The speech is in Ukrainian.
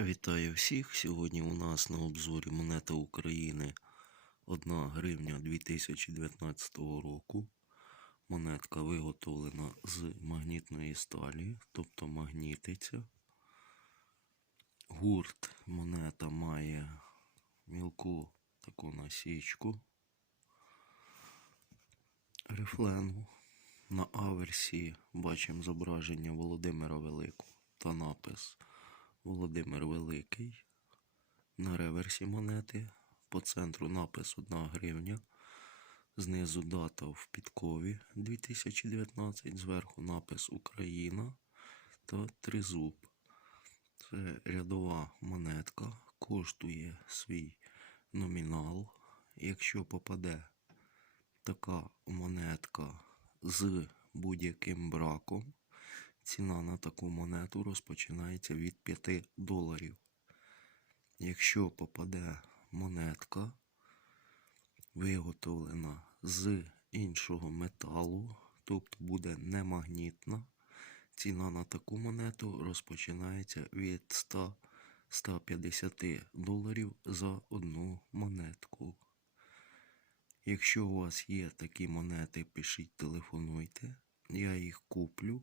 Вітаю всіх! Сьогодні у нас на обзорі монета України 1 гривня 2019 року. Монетка виготовлена з магнітної сталі, тобто магнітиться. Гурт монета має мілку таку насічку. Рифлену. На аверсі бачимо зображення Володимира Великого та напис Володимир Великий. На реверсі монети по центру напис 1 гривня. Знизу дата в підкові 2019, зверху напис Україна та тризуб. Це рядова монетка, коштує свій номінал. Якщо попаде така монетка з будь-яким браком, ціна на таку монету розпочинається від 5 доларів. Якщо попаде монетка, виготовлена з іншого металу, тобто буде немагнітна, ціна на таку монету розпочинається від 100-150 доларів за одну монетку. Якщо у вас є такі монети, пишіть, телефонуйте. Я їх куплю.